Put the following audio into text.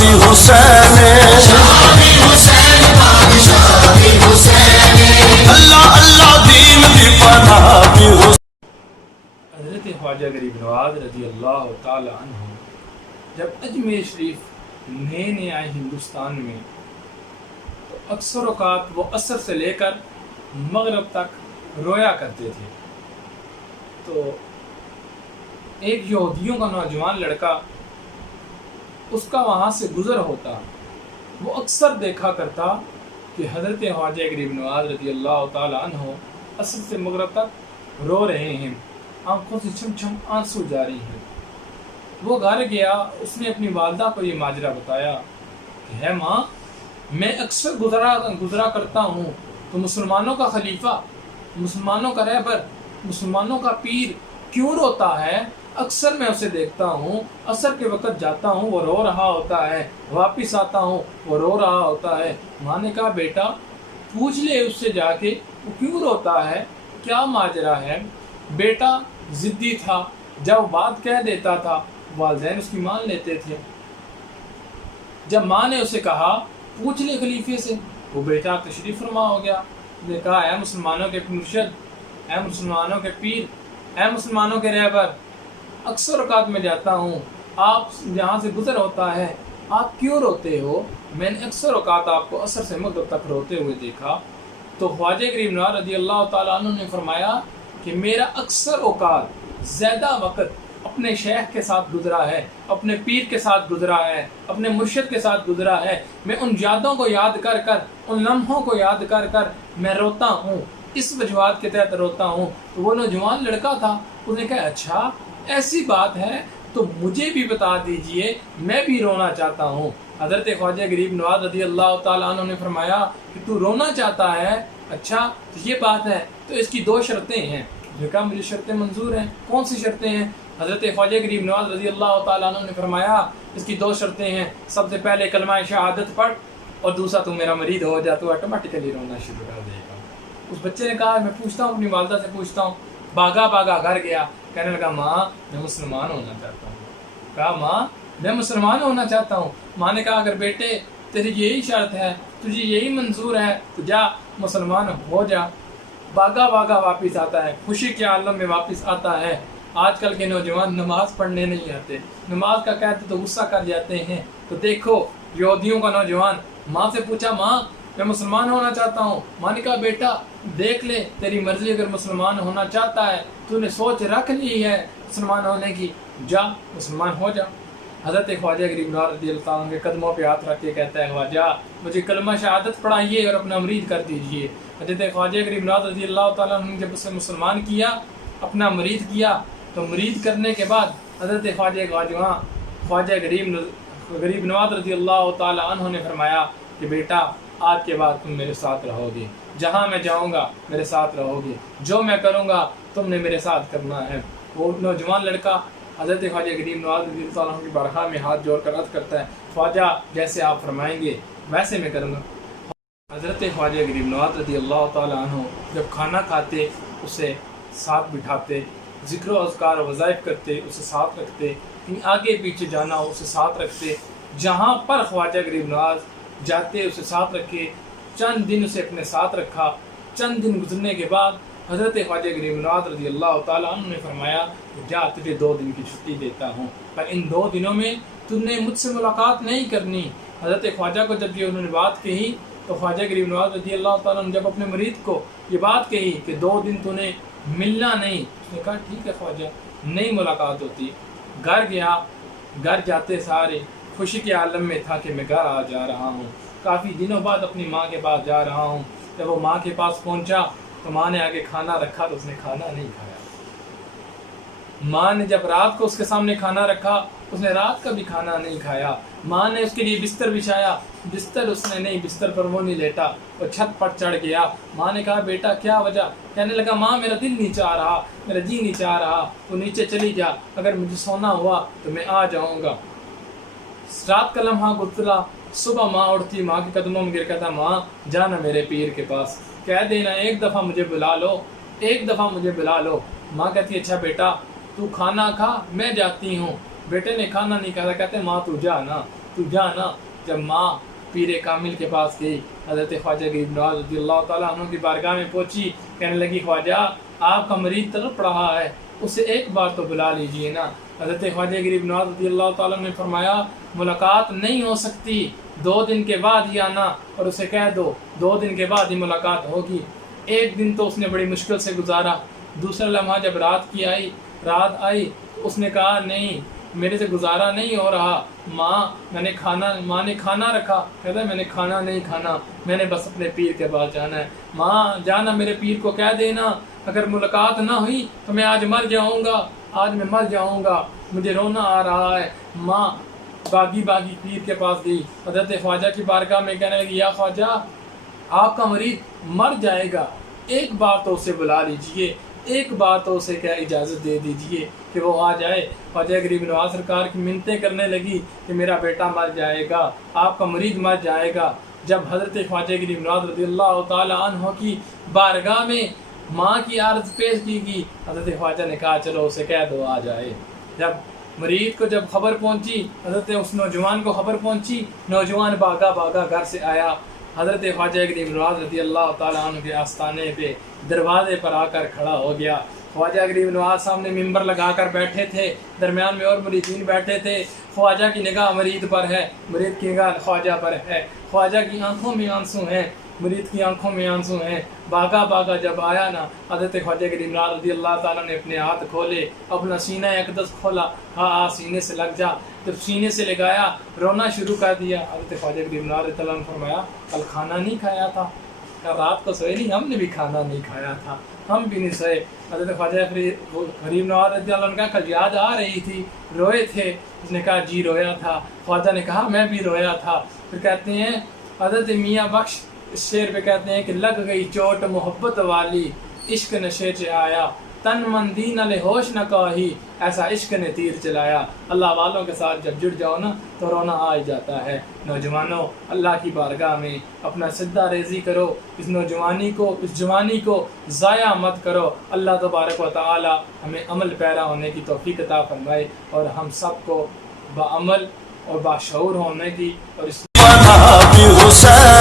بھی حسین اللہ اللہ دین دی پناہ بھی حسین۔ حضرت خواجہ غریب نواز رضی اللہ تعالی عنہ جب اجمیر شریف نئے آئے ہندوستان میں تو اکثر اوقات وہ عصر سے لے کر مغرب تک رویا کرتے تھے۔ تو ایک یہودیوں کا نوجوان لڑکا اس کا وہاں سے گزر ہوتا، وہ اکثر دیکھا کرتا کہ حضرت خواجہ غریب نواز رضی اللہ تعالی عنہ عصر سے مغرب تک رو رہے ہیں، آنکھوں سے چھم چھم آنسو جاری ہیں۔ وہ گھر گیا، اس نے اپنی والدہ کو یہ ماجرا بتایا کہ ہے ماں، میں اکثر گزرا کرتا ہوں تو مسلمانوں کا خلیفہ، مسلمانوں کا رہبر، مسلمانوں کا پیر کیوں روتا ہے؟ اکثر میں اسے دیکھتا ہوں، عصر کے وقت جاتا ہوں وہ رو رہا ہوتا ہے، واپس آتا ہوں وہ رو رہا ہوتا ہے۔ ماں نے کہا بیٹا پوچھ لے اس سے جا کے وہ کیوں روتا ہے، کیا ماجرا ہے؟ بیٹا ضدی تھا، جب بات کہہ دیتا تھا والدین اس کی مان لیتے تھے۔ جب ماں نے اسے کہا پوچھ لے خلیفے سے، وہ بیٹا تشریف فرما ہو گیا۔ نے کہا اے مسلمانوں کے مرشد، اے مسلمانوں کے پیر، اے مسلمانوں کے رہبر، اکثر اوقات میں جاتا ہوں، آپ جہاں سے گزر ہوتا ہے آپ کیوں روتے ہو؟ میں نے اکثر اوقات آپ کو عصر سے مغرب تک روتے ہوئے دیکھا۔ تو خواجہ غریب نواز رضی اللہ تعالیٰ عنہ نے فرمایا کہ میرا اکثر اوقات زیادہ وقت اپنے شیخ کے ساتھ گزرا ہے، اپنے پیر کے ساتھ گزرا ہے، اپنے مرشد کے ساتھ گزرا ہے۔ میں ان یادوں کو یاد کر کر، ان لمحوں کو یاد کر کر میں روتا ہوں، اس وجوہات کے تحت روتا ہوں۔ تو وہ نوجوان لڑکا تھا، اس نے کہا اچھا ایسی بات ہے تو مجھے بھی بتا دیجئے، میں بھی رونا چاہتا ہوں۔ حضرت خواجہ غریب نواز رضی اللہ تعالیٰ عنہ نے فرمایا کہ تو رونا چاہتا ہے، اچھا تو یہ بات ہے تو اس کی دو شرطیں ہیں۔ جو کہا مجھے شرطیں منظور ہیں۔ کون سی شرطیں ہیں؟ حضرت خواجہ غریب نواز رضی اللہ تعالیٰ عنہ نے فرمایا اس کی دو شرطیں ہیں، سب سے پہلے کلمہ شہادت پڑھ، اور دوسرا تو میرا مرید ہو جا تو آٹومیٹیکلی رونا شروع کر دے گا۔ اس بچے نے کہا میں پوچھتا ہوں، اپنی والدہ سے پوچھتا ہوں۔ بھاگا گھر گیا، کہنے لگا ماں میں مسلمان ہونا چاہتا ہوں۔ کہا ماں میں مسلمان ہونا چاہتا ہوں۔ ماں نے کہا اگر بیٹے تیری یہی شرط ہے، تجھے یہی منظور ہے تو جا مسلمان ہو جا۔ بھاگا واپس آتا ہے، خوشی کے عالم میں واپس آتا ہے۔ آج کل کے نوجوان نماز پڑھنے نہیں آتے، نماز کا کہتے تو غصہ کر جاتے ہیں۔ تو دیکھو یہودیوں کا نوجوان ماں سے پوچھا ماں میں مسلمان ہونا چاہتا ہوں۔ ماں نے کہا بیٹا دیکھ لے تیری مرضی، اگر مسلمان ہونا چاہتا ہے تو نے سوچ رکھ لی ہے مسلمان ہونے کی، جا مسلمان ہو جا۔ حضرت خواجہ غریب نواز رضی اللہ تعالیٰ عنہ کے قدموں پہ ہاتھ رکھ کے کہتا ہے خواجہ مجھے کلمہ شہادت پڑھائیے اور اپنا مرید کر دیجئے۔ حضرت خواجہ غریب نواز رضی اللہ تعالیٰ عنہ نے جب اسے مسلمان کیا، اپنا مرید کیا، تو مرید کرنے کے بعد حضرت خواجہ غریب نواز رضی اللہ تعالیٰ عنہ نے فرمایا کہ بیٹا آج کے بعد تم میرے ساتھ رہو گے، جہاں میں جاؤں گا میرے ساتھ رہو گے، جو میں کروں گا تم نے میرے ساتھ کرنا ہے۔ وہ نوجوان لڑکا حضرت خواجہ غریب نواز رضی اللہ عنہ کی بارگاہ میں ہاتھ جوڑ کر عرض کرتا ہے خواجہ جیسے آپ فرمائیں گے ویسے میں کروں گا۔ حضرت خواجہ غریب نواز رضی اللہ تعالیٰ عنہ جب کھانا کھاتے اسے ساتھ بٹھاتے، ذکر و اذکار و وظائف کرتے اسے ساتھ رکھتے، کہیں آگے پیچھے جانا ہو اسے ساتھ رکھتے، جہاں پر خواجہ غریب نواز جاتے اسے ساتھ رکھے۔ چند دن اسے اپنے ساتھ رکھا۔ چند دن گزرنے کے بعد حضرت خواجہ غریب نواز رضی اللہ تعالیٰ عنہ نے فرمایا کہ جا تجھے 2 دن کی چھٹی دیتا ہوں، پر ان 2 دنوں میں تم نے مجھ سے ملاقات نہیں کرنی۔ حضرت خواجہ کو جب یہ انہوں نے بات کہی تو خواجہ غریب نواز رضی اللہ تعالیٰ عنہ جب اپنے مرید کو یہ بات کہی کہ 2 دن تو نے ملنا نہیں، اس نے کہا ٹھیک ہے خواجہ نہیں ملاقات ہوتی۔ گھر گیا، گھر جاتے سارے خوشی کے عالم میں تھا کہ میں گھر آ جا رہا ہوں، کافی دنوں بعد اپنی ماں کے پاس جا رہا ہوں۔ جب وہ ماں کے پاس پہنچا تو ماں نے آگے کھانا رکھا تو اس نے کھانا نہیں کھایا۔ ماں نے جب رات کو اس کے سامنے کھانا رکھا اس نے رات کا بھی کھانا نہیں کھایا۔ ماں نے اس کے لیے بستر بچھایا، بستر اس نے نہیں، بستر پر وہ نہیں لیٹا، وہ چھت پر چڑھ گیا۔ ماں نے کہا بیٹا کیا وجہ؟ کہنے لگا ماں میرا دل نہیں چاہ رہا، میرا جی نہیں چاہ رہا، تو نیچے چلی جا، اگر مجھے سونا ہوا تو میں آ جاؤں گا۔ رات کا لمحہ گزرا، صبح ماں اٹھتی، ماں کے قدموں میں گر کہتا ماں جانا میرے پیر کے پاس، کہہ دینا 1 دفعہ مجھے بلا لو، 1 دفعہ مجھے بلا لو۔ ماں کہتی اچھا بیٹا تو کھانا کھا میں جاتی ہوں۔ بیٹے نے کھانا نہیں کھایا، کہتے ماں تو جا نا، تو جانا. جب ماں پیر کامل کے پاس گئی, حضرت خواجہ غریب نواز رضی اللہ تعالیٰ عنہ کی بارگاہ میں پہنچی, کہنے لگی خواجہ آپ کا مریض تڑپ رہا ہے, اسے ایک بار تو بلا لیجئے نا. حضرت خواجہ غریب نواز رضی اللہ تعالیٰ نے فرمایا ملاقات نہیں ہو سکتی, 2 دن کے بعد ہی آنا اور اسے کہہ دو 2 دن کے بعد ہی ملاقات ہوگی. ایک دن تو اس نے بڑی مشکل سے گزارا. دوسرا لمحہ جب رات آئی تو اس نے کہا نہیں میرے سے گزارا نہیں ہو رہا, ماں نے کھانا رکھا. کہتا ہے میں نے کھانا نہیں کھانا, میں نے بس اپنے پیر کے پاس جانا ہے. ماں جانا میرے پیر کو کہہ دینا اگر ملاقات نہ ہوئی تو میں آج مر جاؤں گا, مجھے رونا آ رہا ہے. ماں باغی پیر کے پاس گئی, حضرت خواجہ کی بارگاہ میں کہنے لگی یا خواجہ آپ کا مریض مر جائے گا, ایک بار تو اسے بلا لیجئے, ایک بار تو اسے کیا اجازت دے دیجئے کہ وہ آ جائے. خواجہ غریب نواز سرکار کی منتیں کرنے لگی کہ میرا بیٹا مر جائے گا, آپ کا مریض مر جائے گا. جب حضرت خواجہ غریب نواز رضی اللہ تعالیٰ عنہ کی بارگاہ میں ماں کی عرض پیش کی گئی, حضرت خواجہ نے کہا چلو اسے کہہ دو آ جائے. جب مریض کو جب خبر پہنچی, حضرت اس نوجوان کو خبر پہنچی, نوجوان بھاگا گھر سے آیا. حضرت خواجہ غریب نواز رضی اللہ تعالیٰ عنہ کے آستانے پہ دروازے پر آ کر کھڑا ہو گیا. خواجہ غریب نواز سامنے ممبر لگا کر بیٹھے تھے, درمیان میں اور مریدین بیٹھے تھے. خواجہ کی نگاہ مرید پر ہے, مرید کی نگاہ خواجہ پر ہے. خواجہ کی آنکھوں میں آنسو ہیں, مرید کی آنکھوں میں آنسو ہیں. باغا جب آیا نا, حضرت خواجہ غریب نواز رضی اللہ تعالیٰ نے اپنے ہاتھ کھولے, اپنا سینہ اقدس کھولا, ہاں سینے سے لگ جا. جب سینے سے لگایا رونا شروع کر دیا. حضرت خواجہ غریب نواز رضی اللہ عنہ نے فرمایا کل کھانا نہیں کھایا تھا, رات کو سوئے نہیں, ہم نے بھی کھانا نہیں کھایا تھا, ہم بھی نہیں سوئے. حضرت خواجہ غریب نواز رضی اللہ عنہ کا کل یاد آ رہی تھی, روئے تھے. اس نے کہا جی رویا تھا. خواجہ نے کہا میں بھی رویا تھا. پھر کہتے ہیں حضرت میاں بخش اس شعر پہ کہتے ہیں کہ لگ گئی چوٹ محبت والی, عشق نشے چ آیا, تن من دین لے ہوش نہ کاہی, ایسا عشق نے تیر چلایا. اللہ والوں کے ساتھ جب جڑ جاؤ نا تو رونا آ جاتا ہے. نوجوانوں اللہ کی بارگاہ میں اپنا سجدہ ریزی کرو, اس جوانی کو ضائع مت کرو. اللہ تبارک و تعالی ہمیں عمل پیرا ہونے کی توفیق عطا فرمائے اور ہم سب کو بعمل اور باشعور ہونے کی اور اس حسین